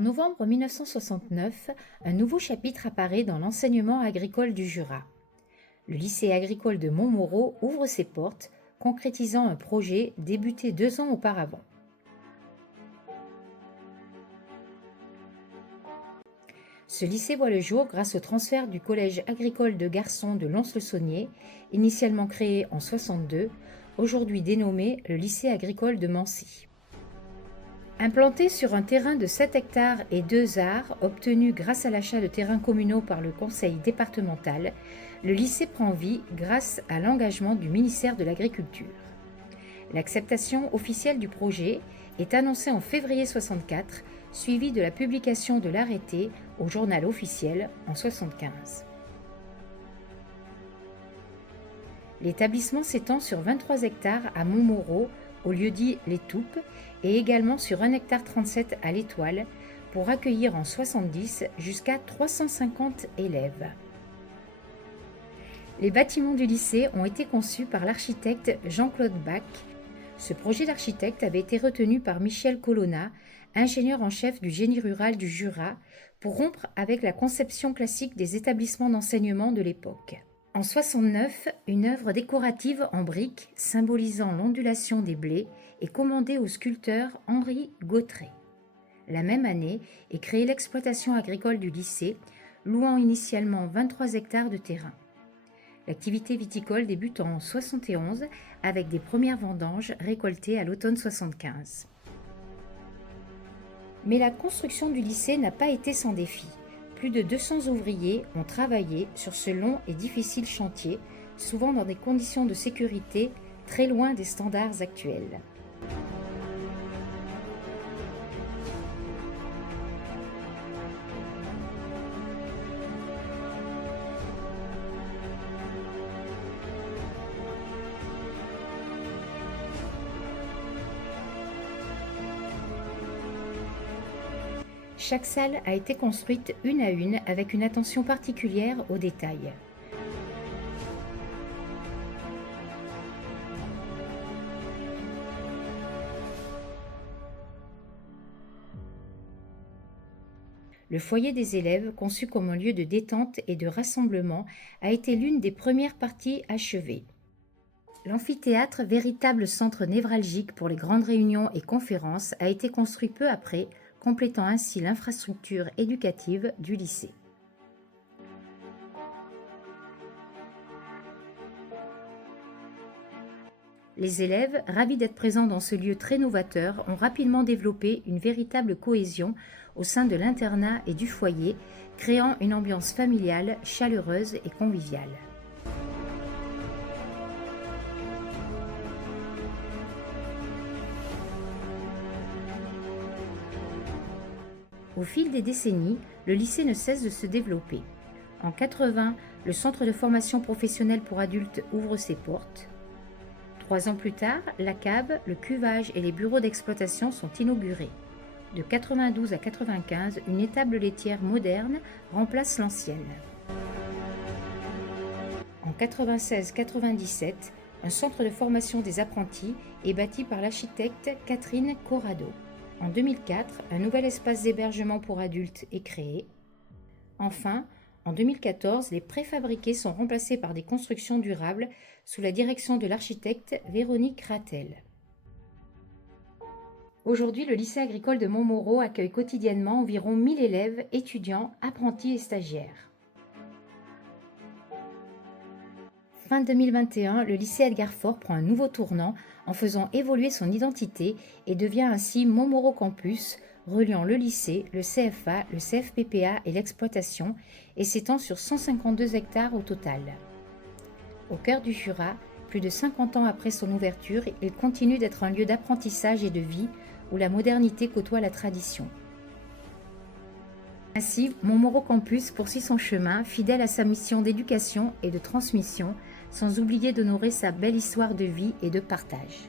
En novembre 1969, un nouveau chapitre apparaît dans l'enseignement agricole du Jura. Le lycée agricole de Montmoreau ouvre ses portes, concrétisant un projet débuté 2 ans auparavant. Ce lycée voit le jour grâce au transfert du collège agricole de garçons de Lons-le-Saunier, initialement créé en 1962, aujourd'hui dénommé le lycée agricole de Mancy. Implanté sur un terrain de 7 hectares et 2 arts, obtenu grâce à l'achat de terrains communaux par le conseil départemental, le lycée prend vie grâce à l'engagement du ministère de l'Agriculture. L'acceptation officielle du projet est annoncée en février 1964, suivie de la publication de l'arrêté au journal officiel en 1975. L'établissement s'étend sur 23 hectares à Montmoreau, au lieu-dit Les Toupes, et également sur 1,37 hectare à l'Étoile, pour accueillir en 1970 jusqu'à 350 élèves. Les bâtiments du lycée ont été conçus par l'architecte Jean-Claude Bach. Ce projet d'architecte avait été retenu par Michel Colonna, ingénieur en chef du génie rural du Jura, pour rompre avec la conception classique des établissements d'enseignement de l'époque. En 1969, une œuvre décorative en briques symbolisant l'ondulation des blés est commandée au sculpteur Henri Gautret. La même année est créée l'exploitation agricole du lycée, louant initialement 23 hectares de terrain. L'activité viticole débute en 1971 avec des premières vendanges récoltées à l'automne 1975. Mais la construction du lycée n'a pas été sans défi. Plus de 200 ouvriers ont travaillé sur ce long et difficile chantier, souvent dans des conditions de sécurité très loin des standards actuels. Chaque salle a été construite une à une avec une attention particulière aux détails. Le foyer des élèves, conçu comme un lieu de détente et de rassemblement, a été l'une des premières parties achevées. L'amphithéâtre, véritable centre névralgique pour les grandes réunions et conférences, a été construit peu après, complétant ainsi l'infrastructure éducative du lycée. Les élèves, ravis d'être présents dans ce lieu très novateur, ont rapidement développé une véritable cohésion au sein de l'internat et du foyer, créant une ambiance familiale, chaleureuse et conviviale. Au fil des décennies, le lycée ne cesse de se développer. En 80, le centre de formation professionnelle pour adultes ouvre ses portes. 3 ans plus tard, la cave, le cuvage et les bureaux d'exploitation sont inaugurés. De 92 à 95, une étable laitière moderne remplace l'ancienne. En 96-97, un centre de formation des apprentis est bâti par l'architecte Catherine Corrado. En 2004, un nouvel espace d'hébergement pour adultes est créé. Enfin, en 2014, les préfabriqués sont remplacés par des constructions durables sous la direction de l'architecte Véronique Rattel. Aujourd'hui, le lycée agricole de Montmoreau accueille quotidiennement environ 1000 élèves, étudiants, apprentis et stagiaires. Fin 2021, le lycée Edgar Faure prend un nouveau tournant en faisant évoluer son identité et devient ainsi Montmoreau Campus, reliant le lycée, le CFA, le CFPPA et l'exploitation, et s'étend sur 152 hectares au total. Au cœur du Jura, plus de 50 ans après son ouverture, il continue d'être un lieu d'apprentissage et de vie où la modernité côtoie la tradition. Ainsi, Montmoreau Campus poursuit son chemin, fidèle à sa mission d'éducation et de transmission, sans oublier d'honorer sa belle histoire de vie et de partage.